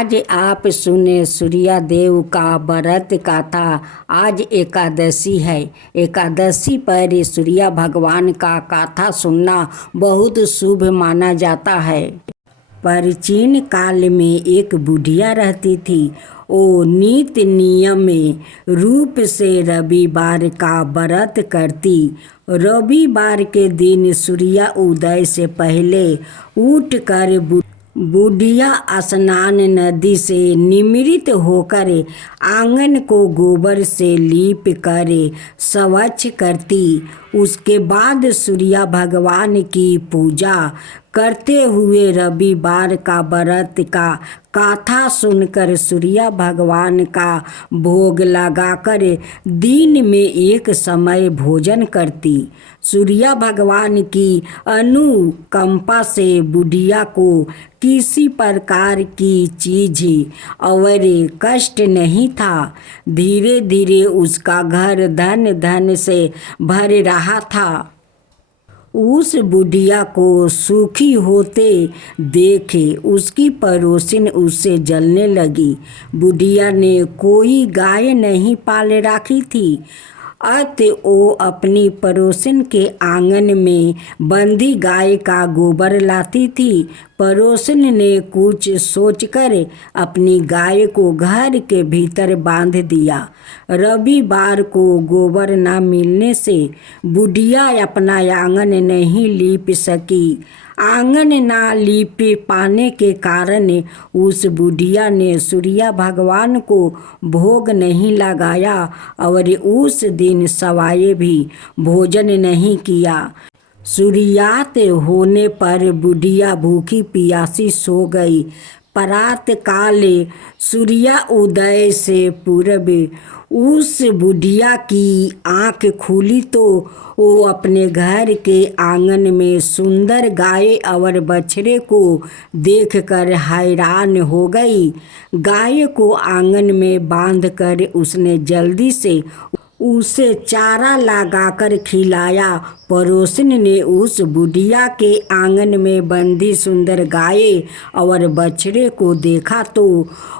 आज आप सुने सूर्या देव का व्रत कथा। आज एकादशी है। एकादशी पर सूर्य भगवान का कथा सुनना बहुत शुभ माना जाता है। प्राचीन काल में एक बुढ़िया रहती थी। वो नित्य नियम रूप से रविवार का व्रत करती। रविवार के दिन सूर्य उदय से पहले उठकर बुढ़िया स्नान नदी से निमृत होकर आंगन को गोबर से लीप कर स्वच्छ करती। उसके बाद सूर्य भगवान की पूजा करते हुए रविवार का व्रत का कथा सुनकर सूर्य भगवान का भोग लगाकर दिन में एक समय भोजन करती। सूर्य भगवान की अनुकंपा से बुढ़िया को किसी प्रकार की चीज और कष्ट नहीं था। धीरे धीरे उसका घर धन धन से भर रहा था। उस बुढ़िया को सुखी होते देखे उसकी पड़ोसिन उससे जलने लगी। बुढ़िया ने कोई गाय नहीं पाल रखी थी। अतः वो अपनी पड़ोसिन के आंगन में बंधी गाय का गोबर लाती थी। पड़ोसिन ने कुछ सोचकर अपनी गाय को घर के भीतर बांध दिया। रविवार को गोबर न मिलने से बुढ़िया अपना आंगन नहीं लीप सकी। आंगन ना लीप पाने के कारण उस बुढ़िया ने सूर्य भगवान को भोग नहीं लगाया और उस दिन सवाए भी भोजन नहीं किया। सूर्यास्त होने पर बुढ़िया भूखी प्यासी सो गई। प्रातः काल सूर्य उदय से पूर्व उस बुढ़िया की आँख खुली तो वो अपने घर के आंगन में सुंदर गाय और बछड़े को देखकर हैरान हो गई। गाय को आंगन में बांधकर उसने जल्दी से उसे चारा लगाकर खिलाया। पड़ोसिन ने उस बुढ़िया के आंगन में बंधी सुंदर गाय और बछड़े को देखा तो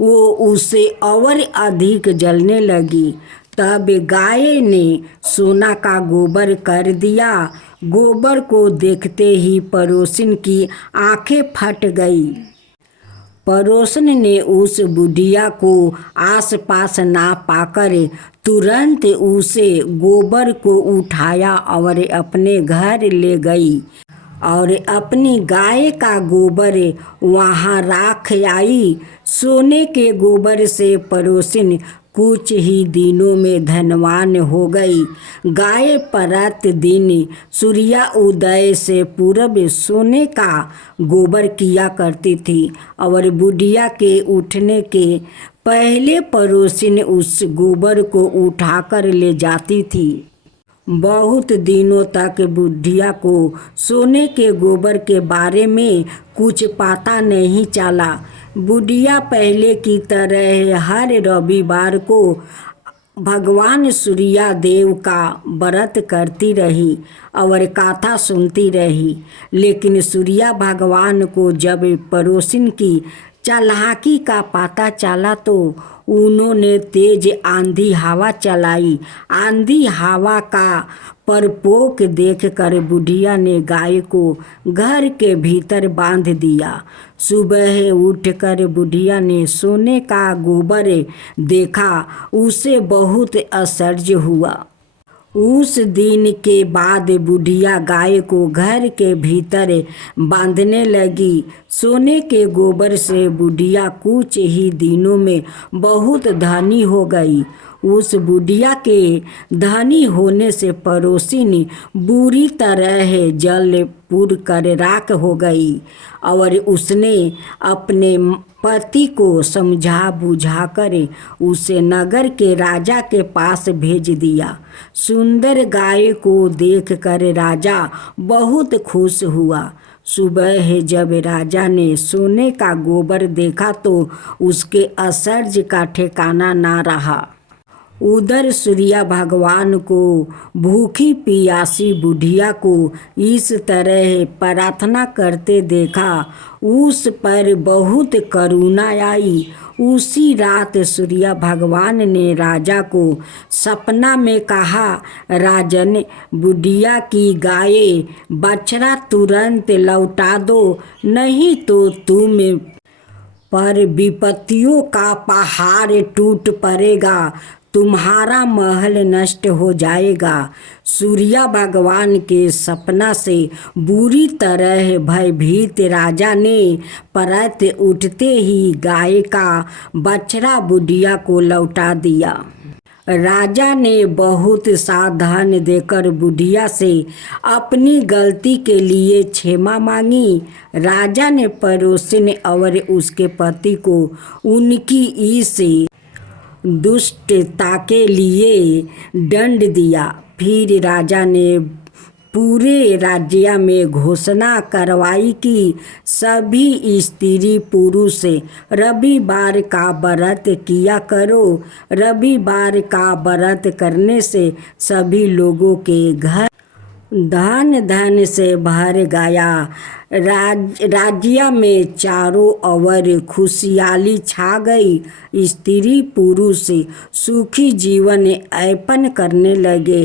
वो उसे और अधिक जलने लगी। तब गाय ने सोना का गोबर कर दिया। गोबर को देखते ही पड़ोसिन की आंखें फट गई। पड़ोसन ने उस बुढ़िया को आसपास ना पाकर तुरंत उसे गोबर को उठाया और अपने घर ले गई और अपनी गाय का गोबर वहाँ राख आई। सोने के गोबर से पड़ोसिन कुछ ही दिनों में धनवान हो गई। गाय प्रतिदिन सूर्य उदय से पूर्व सोने का गोबर किया करती थी और बुढ़िया के उठने के पहले पड़ोसिन उस गोबर को उठाकर ले जाती थी। बहुत दिनों तक बुढ़िया को सोने के गोबर के बारे में कुछ पता नहीं चला। बुढ़िया पहले की तरह हर रविवार को भगवान सूर्य देव का व्रत करती रही और कथा सुनती रही। लेकिन सूर्य भगवान को जब पड़ोसिन की चालाकी का पता चला तो उन्होंने तेज आंधी हवा चलाई। आंधी हवा का प्रकोप देखकर बुढ़िया ने गाय को घर के भीतर बांध दिया। सुबह उठकर बुढ़िया ने सोने का गोबर देखा। उसे बहुत आश्चर्य हुआ। उस दिन के बाद बुढ़िया गाय को घर के भीतर बांधने लगी। सोने के गोबर से बुढ़िया कुछ ही दिनों में बहुत धनी हो गई। उस बुढ़िया के धनी होने से पड़ोसिन बुरी तरह जलपुर कर राख हो गई और उसने अपने पति को समझा बुझाकर उसे नगर के राजा के पास भेज दिया। सुंदर गाय को देखकर राजा बहुत खुश हुआ। सुबह जब राजा ने सोने का गोबर देखा तो उसके आश्चर्य का ठिकाना ना रहा। उधर सूर्या भगवान को भूखी पियासी बुढ़िया को इस तरह प्रार्थना करते देखा। उस पर बहुत करुणा आई। उसी रात सूर्या भगवान ने राजा को सपना में कहा, राजन, बुढ़िया की गाय बछड़ा तुरंत लौटा दो, नहीं तो तुम पर विपत्तियों का पहाड़ टूट पड़ेगा, तुम्हारा महल नष्ट हो जाएगा। सूर्या भगवान के सपना से बुरी तरह भयभीत राजा ने परत उठते ही गाय का बछड़ा बुढ़िया को लौटा दिया। राजा ने बहुत सा धन देकर बुढ़िया से अपनी गलती के लिए क्षमा मांगी। राजा ने पड़ोसिन और उसके पति को उनकी इस दुष्टता के लिए दंड दिया। फिर राजा ने पूरे राज्य में घोषणा करवाई कि सभी स्त्री पुरुष रविवार का व्रत किया करो। रविवार का व्रत करने से सभी लोगों के घर धन धन से भर गया। राज्य में चारों ओर खुशहाली छा गई। स्त्री पुरुष सुखी जीवन यापन करने लगे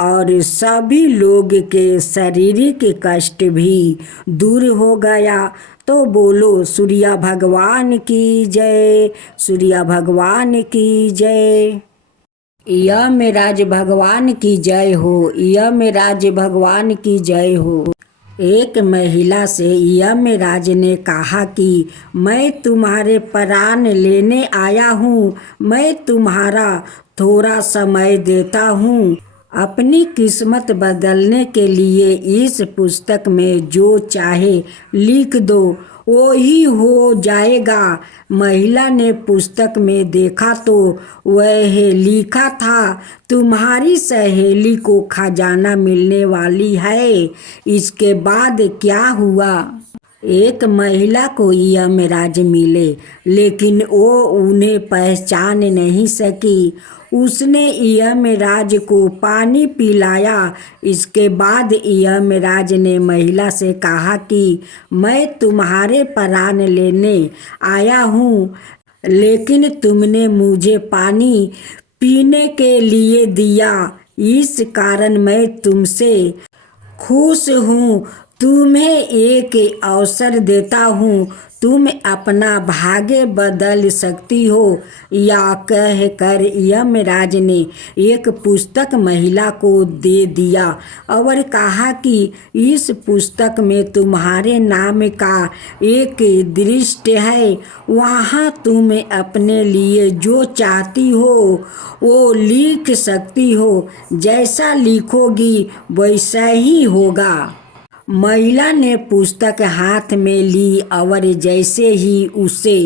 और सभी लोग के शारीरिक कष्ट भी दूर हो गया। तो बोलो सूर्या भगवान की जय, सूर्या भगवान की जय। यमराज भगवान की जय हो, यमराज भगवान की जय हो। एक महिला से यमराज ने कहा कि मैं तुम्हारे प्राण लेने आया हूँ, मैं तुम्हारा थोड़ा समय देता हूँ। अपनी किस्मत बदलने के लिए इस पुस्तक में जो चाहे लिख दो, वो ही हो जाएगा। महिला ने पुस्तक में देखा तो वह लिखा था, तुम्हारी सहेली को खजाना मिलने वाली है। इसके बाद क्या हुआ? एक महिला को यमराज मिले, लेकिन वो उन्हें पहचान नहीं सकी। उसने यमराज को पानी पिलाया। इसके बाद यमराज ने महिला से कहा कि मैं तुम्हारे प्राण लेने आया हूँ, लेकिन तुमने मुझे पानी पीने के लिए दिया, इस कारण मैं तुमसे खुश हूँ। तुम्हें एक अवसर देता हूँ, तुम अपना भाग्य बदल सकती हो। या कहकर यमराज ने एक पुस्तक महिला को दे दिया और कहा कि इस पुस्तक में तुम्हारे नाम का एक दृष्टि है, वहाँ तुम अपने लिए जो चाहती हो वो लिख सकती हो। जैसा लिखोगी वैसा ही होगा। महिला ने पुस्तक हाथ में ली और जैसे ही उसे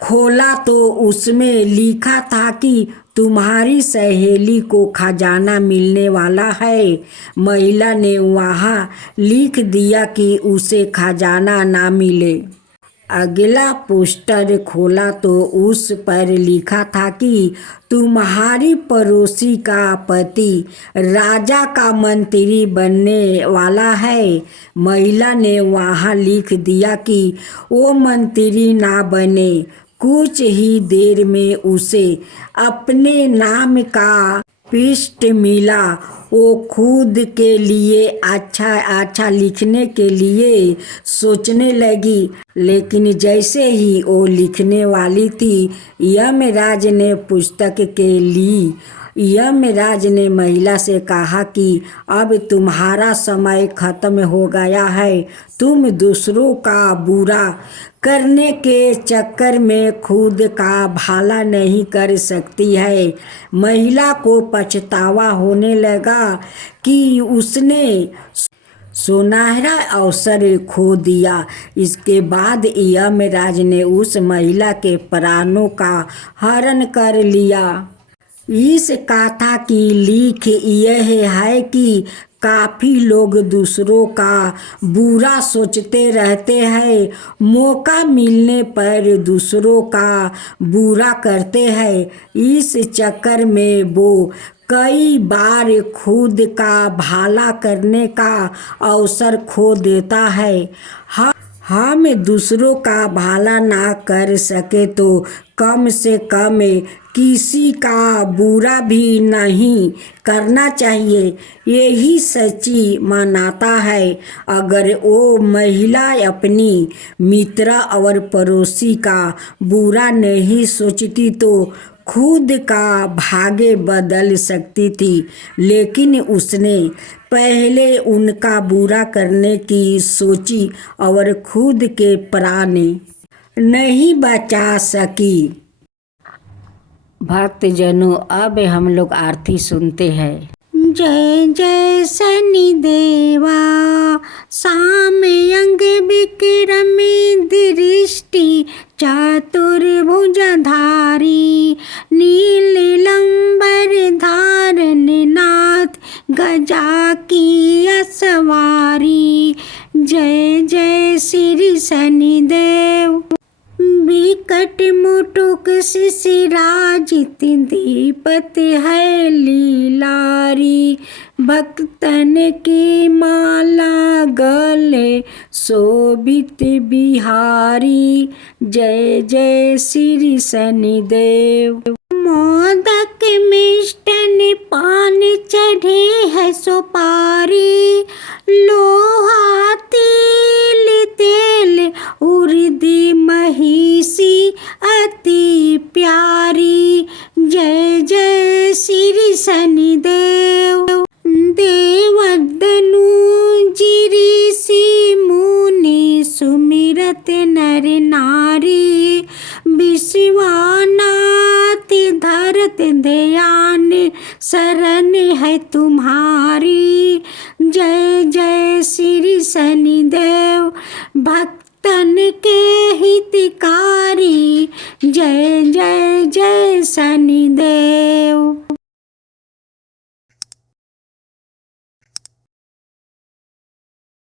खोला तो उसमें लिखा था कि तुम्हारी सहेली को खजाना मिलने वाला है। महिला ने वहाँ लिख दिया कि उसे खजाना ना मिले। अगला पोस्टर खोला तो उस पर लिखा था कि तुम्हारी पड़ोसी का पति राजा का मंत्री बनने वाला है। महिला ने वहाँ लिख दिया कि वो मंत्री ना बने। कुछ ही देर में उसे अपने नाम का पृष्ठ मिला। वो खुद के लिए अच्छा लिखने के लिए सोचने लगी, लेकिन जैसे ही वो लिखने वाली थी, यमराज ने पुस्तक के ली। यमराज ने महिला से कहा कि अब तुम्हारा समय खत्म हो गया है। तुम दूसरों का बुरा करने के चक्कर में खुद का भला नहीं कर सकती है। महिला को पछतावा होने लगा कि उसने सुनहरा अवसर खो दिया। इसके बाद यमराज ने उस महिला के प्राणों का हरण कर लिया। इस कथा की लिख यह है कि काफ़ी लोग दूसरों का बुरा सोचते रहते हैं, मौका मिलने पर दूसरों का बुरा करते हैं। इस चक्कर में वो कई बार खुद का भला करने का अवसर खो देता है। हम दूसरों का भला ना कर सके तो कम से कम किसी का बुरा भी नहीं करना चाहिए। यही सच्ची मानवता है। अगर वो महिला अपनी मित्र और पड़ोसी का बुरा नहीं सोचती तो खुद का भाग्य बदल सकती थी, लेकिन उसने पहले उनका बुरा करने की सोची और खुद के प्राण नहीं बचा सकी। भक्तजनों, अब हम लोग आरती सुनते हैं। जय जय शनि देवा, सामयंग विक्रम दृष्टि चतुर्भुजधारी, नीलंबर धारण नाथ गजा की असवारी। जय जय श्री शनिदेव, विकट मुटुक शिशिराजित दीपत है लीलारी, भक्तन की माला गले शोभित बिहारी। जय जय श्री शनिदेव। मोदक मिष्टन पान चढ़े है सुपारी, लोहा तिल तेल उर्दी महिषी अति प्यारी। जय जय श्री शनिदेव। देवदनु ऋषि मुनि सुमिरत नर नारी, विश्वनाथ धरत ध्यान शरण है तुम्हारी। जय जय श्री शनिदेव, भक्तन के हितकारी। जय जय जय शनिदेव।